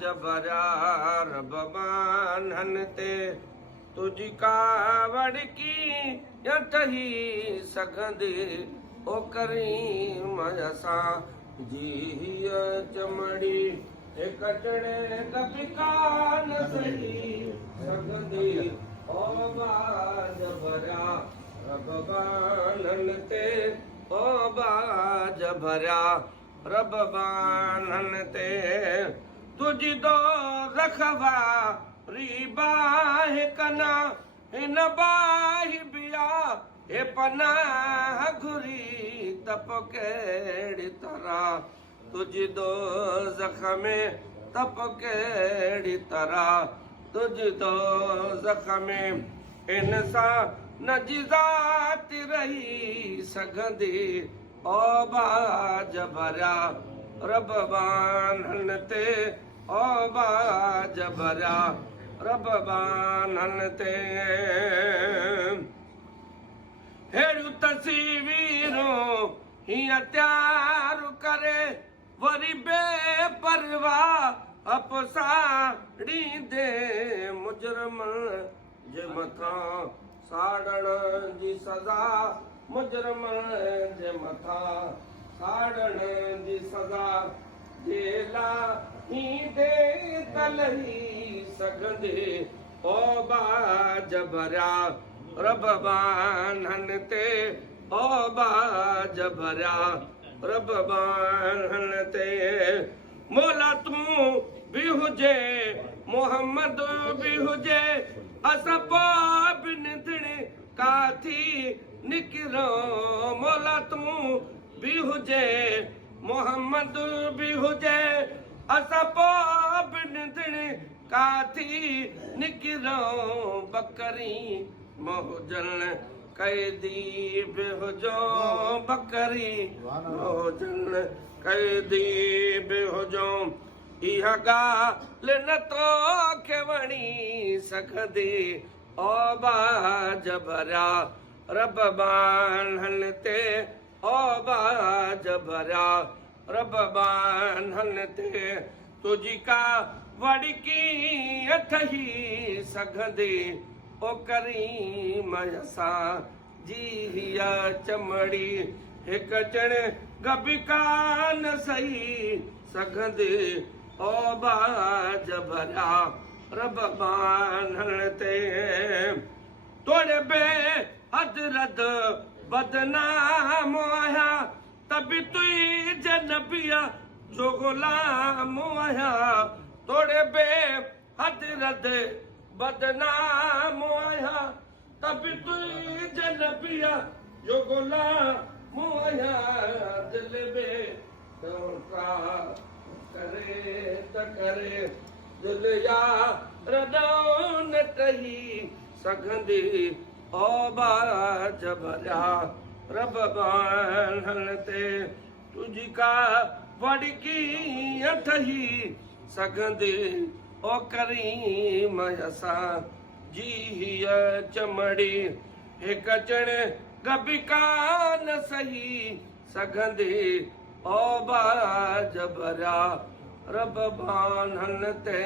जबरा रब बान्हन ते तुझी कावड़ की यठही सघंदे ओ करीम असां जी चमड़ी एक कटड़े कपिका न सही सघंदे ओ बाज भरिया रब बान्हन ते ओ बाज भरिया रब बान्हन ते तुझी दो रखवा रीबा है कना हिन बाही बिया हे पनाह घुरी तप केड़ी तरह तुझी दो जख्मे तप केड़ी तरह तुझी दो जख्मे इंसान नजिजात रही सघंदी ओ बाज भरिया रब बान्हन ते ओ बाज भरिया रब बान्हन ते हेड़ियूं तस्वीरूं हीअं तयारु करे वरी बेपरवाह अपसाड़ींदे मुजरम जे मथां साड़ण जी सज़ा मुजरम जे मथां साड़ण जी सज़ा जेला ही दे तलही सघंदे ओ बाज भरिया रब बान्हन ते ओ बाज भरिया रब बान्हन ते मौला तूं भी हुजे मोहम्मद भी हुजे असां पोइ बि निंदणी काथी निकिरो मौला तूं भी हुजे मोहम्मद भी हुजे असां पोइ बि निंदणी काथी निकिरो बकरी मोहजन कैदी बि हुजो बकरी मोहजन कैदी बि हुजो इहा ॻाल्हि न तोखे वणी सघंदी ओ बाज भरिया रब बान्हन ते ओ बाज भरिया रब बान्हन ते तुझी का वड़की अथही सघंदी ओ करीम असां जी हीअ चमड़ी हिक चण गबिका न सही सघंदी ओ बाज भरिया रब बान्हन ते तोड़े बे हज़रत बदनाम आया तभी तुझे नबिया जो गुलाम आया तोड़े बे हज़रत बदनाम आया तभी तुझे नबिया जो गुलाम आया दिल में तोका करे त करे दिल यार न कही सघंदी ओ बाज भरिया रब बान्हन ते तुझी का वड़की अथही सघंदी ओ करीम असां जी हीअ चमड़ी हिक चण गबिका न सही सघंदी ओ बाज भरिया रब बान्हन ते